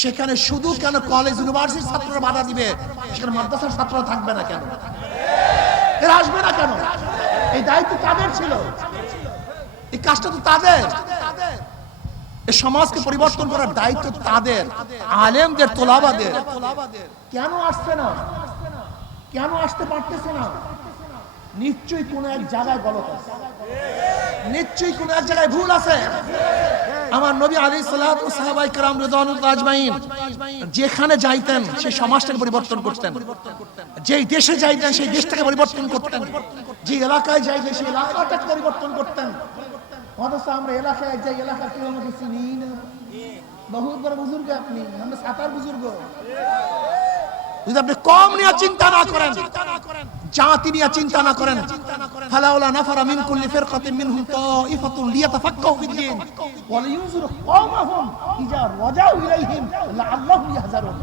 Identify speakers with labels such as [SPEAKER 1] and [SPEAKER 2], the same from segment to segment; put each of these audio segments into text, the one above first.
[SPEAKER 1] সেখানে শুধু কেন কলেজ ইউনিভার্সিটির ছাত্ররা বাধা দিবে? সেখানে মাদ্রাসার ছাত্ররা থাকবে না কেন? এরা আসবে না কেন? এই দায়িত্ব তাদের ছিল? এই কাজটা তো তাদের। সমাজকে পরিবর্তন করার দায়িত্ব তাদের, আলেমদের, তোলাবাদের। কেন আসছে না? কেন আসতে পারতেছে না? নিশ্চয়ই কোন এক জায়গায় গলত আছে। নিশ্চয়ই কোন এক জায়গায় ভুল আছে। আমার নবী আলী সাহাবাই কালাম রাজমাইন যেখানে যাইতেন, সেই সমাজটাকে পরিবর্তন করতেন। যেই দেশে যাইতেন, সেই দেশটাকে পরিবর্তন করতেন। যে এলাকায় যাইতেন, সেই এলাকাটাকে পরিবর্তন করতেন। অথচ আমরা এলাকায় যাই, এলাকার কেউ আমাকে চিনি না। বহুত বড় বুজুর্গ আপনি, আমরা সাঁতার বুজুর্গ। যদি আপনি কম নিয়ে চিন্তা না করেন, জাতি নিয়ে চিন্তা না করেন, ফালাউলা নাফারা মিন কুল্লি ফিরকাতিন মিনহুম তাইফাতুন লিয়াতাফাক্কাহু ওয়া রাজাউ ইলাইহিম ইয়াহজারুন।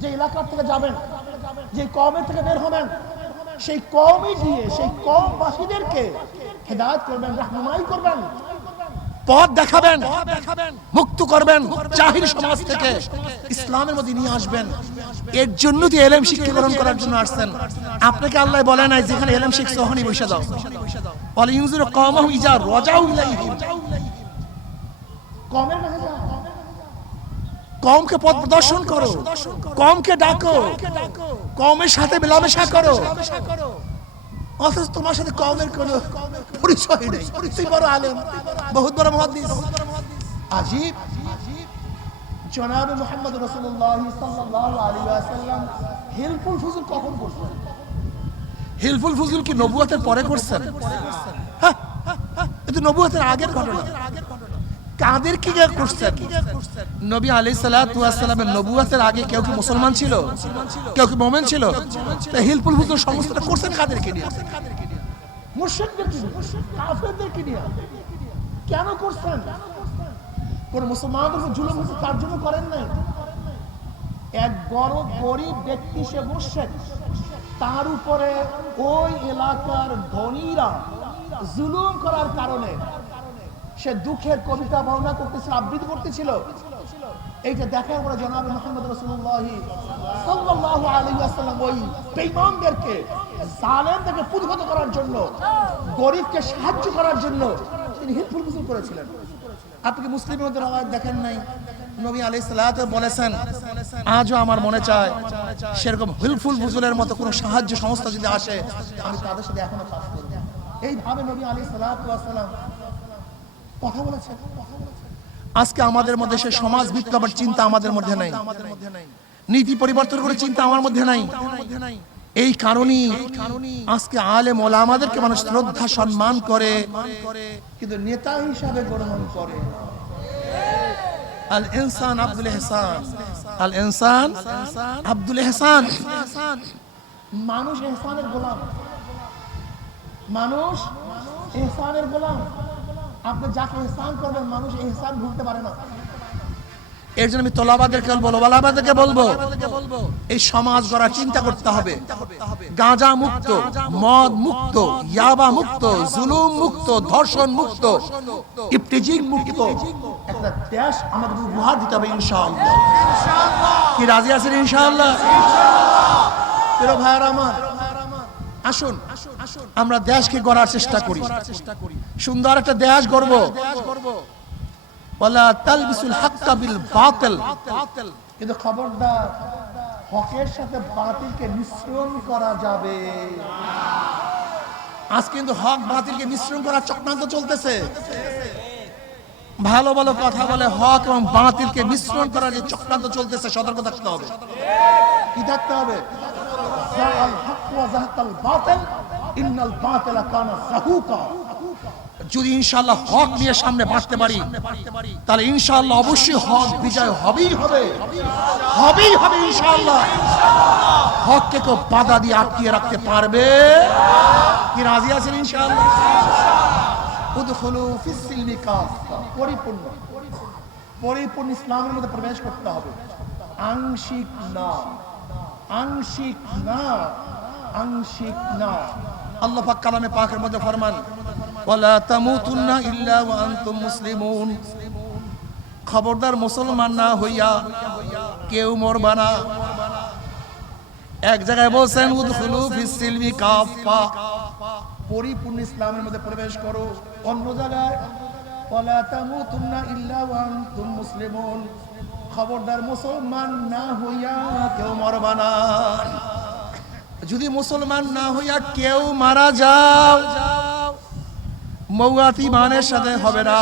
[SPEAKER 1] যে এলাকা থেকে যাবেন, যে কওমের থেকে বের হবেন, সেই কওমে গিয়ে, সেই কওমবাসীদেরকে হেদায়েত করবেন, রাহনুমাই করবেন। পথ দেখাবেন মুক্ত করবেন জাহির সমাজ থেকে ইসলামের মধ্যে নিয়ে আসবেন। এর জন্য দিয়ে এলেম শিক্ষাকরণ করার জন্য আসছেন। আপনাকে আল্লাহ বলে নাই যেখানে এলেম শিখছো ওখানে বসে দাও। বলে ইউজুর কমাহু ইজা রজাউ ইলাইহিম। কমের কাছে যাও। কমকে পথ প্রদর্শন করো। কমকে ডাকো। কমের সাথে মেলামেশা করো। অথচ তোমার সাথে কমের কোনো পরিচয় নেই। তুই বড় আলেম বহুত বড় মহাদিস আজিব জনাব মোহাম্মদ ফুজুল কখন করছেন? ফুজুল কি পরে করছেন? হ্যাঁ, এটা নবুয়তের আগের ঘটনা। কাদের কি করছেন? নবী আলাইহিস সালাতু ওয়াস সালামের নবুয়তের আগে কেউ কি মুসলমান ছিল? কেউ কি মুমিন ছিল? তা হিলফুল ফুজুল সমস্তটা করছেন কাদেরকে নিয়ে? কাফেরদেরকে নিয়ে? কেন করছেন? কোন মুসলমানদের জুলুম হচ্ছে তার জন্য করেন নাই? এক বড় গরিব ব্যক্তি সে মুর্শেদ তার উপরে ওই এলাকার ধনীরা জুলুম করার কারণে সে দুঃখের কবিতা বর্ণনা করতেছিল, আবৃত্তি করতেছিল। এইটা দেখার পরে জনাব মোহাম্মদ রসুল্লাহি সাহায্য আপনি দেখেন নাই? নবী আজও আমার মনে চায়, সেরকম হিলফুল ফুজুলের মতো কোনো সাহায্য সংস্থা যদি আসে, আমি তাদের সাথে এখনও কাজ করব এইভাবে নবী সালাতু ওয়াসালাম কথা বলেছেন। আজকে আমাদের মধ্যে সে সমাজ বিপ্লবের চিন্তা আমাদের মধ্যে নাই। নীতি পরিবর্তন করে চিন্তা আমার মধ্যে নাই। এই কারণেই আজকে আলেম ওলামাদেরকে মানুষ শ্রদ্ধা সম্মান করে কিন্তু নেতা হিসাবে গ্রহণ করে। আল ইনসান আব্দুল এহসান। আল ইনসান আব্দুল এহসান। মানুষ এহসানের গোলাম। মানুষ এহসানের গোলাম। আপনি যাকে এহসান করবেন মানুষ এহসান ভুলতে পারে না। এর জন্য আমি তোলাবাদেরকে বলব ওলাবাদেরকে বলব এই সমাজ গড়ার চিন্তা করতে হবে। গাঁজা মুক্ত মদ মুক্ত ইয়াবা মুক্ত জুলুম মুক্ত ধর্ষণ মুক্ত ইফতিজিং মুক্ত। একটা দেশ আমাদের উপহার দিতে হবে ইনশাআল্লাহ। কি রাজি আছেন ইনশাআল্লাহ। প্রিয় ভাইয়ার আমার আসুন আমরা দেশকে গড়ার চেষ্টা করি। সুন্দর একটা দেশ গড়ব। তালবিসুল হাক্কা বিল বাতিল। কিন্তু খবরদার হকের সাথে বাতিলকে মিশ্রণ করা যাবে। আজ কিন্তু হক বাতিলকে মিশ্রণ করার চক্রান্ত চলতেছে। ভালো ভালো কথা বলে হক এবং বাতিলকে মিশ্রণ করার যে চক্রান্ত চলতেছে সতর্ক থাকতে হবে। কি থাকতে হবে? যদি ইনশাআল্লাহ হক নিয়ে সামনে বাঁচতে পারি, তাহলে ইনশাআল্লাহ অবশ্যই হক বিজয় হবেই হবে। হবেই হবে ইনশাআল্লাহ। হককে কেউ বাধা দিয়ে আটকিয়ে রাখতে পারবে? কি রাজি আছেন পরিপূর্ণ। পরিপূর্ণ ইসলামের মধ্যে প্রবেশ করতে হবে। আংশিক না আংশিক না আংশিক না। আল্লাহ পাক কালামে পাকের মধ্যে ফরমান ওয়ালা তামুতুন্না ইল্লা ওয়া আনতুম মুসলিমুন। খবরদার মুসলমান না হইয়া কেউ মরবা না। এক জায়গায় বলছেন উদখুলু ফিস সিলমি কাফা পরিপূর্ণ ইসলামের মধ্যে প্রবেশ করো। অন্য জায়গায় ওয়ালা তামুতুন্না ইল্লা ওয়া আনতুম মুসলিমুন। খবরদার মুসলমান না হইয়া কেউ মরবা না। যদি মুসলমান না হইয়া কেউ মারা যাও, মৌয়াত ইমানের সাথে হবে না।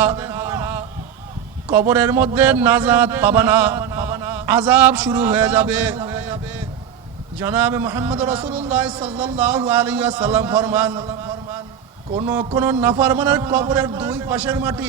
[SPEAKER 1] কবরের মধ্যে নাজাত পাবা না। আজাব শুরু হয়ে যাবে। জনাব মোহাম্মদ রসুল্লাহ সাল্লাল্লাহু আলাইহি সাল্লাম ফরমান, কোন কোন নাফরমানের কবরের দুই পাশের মাটি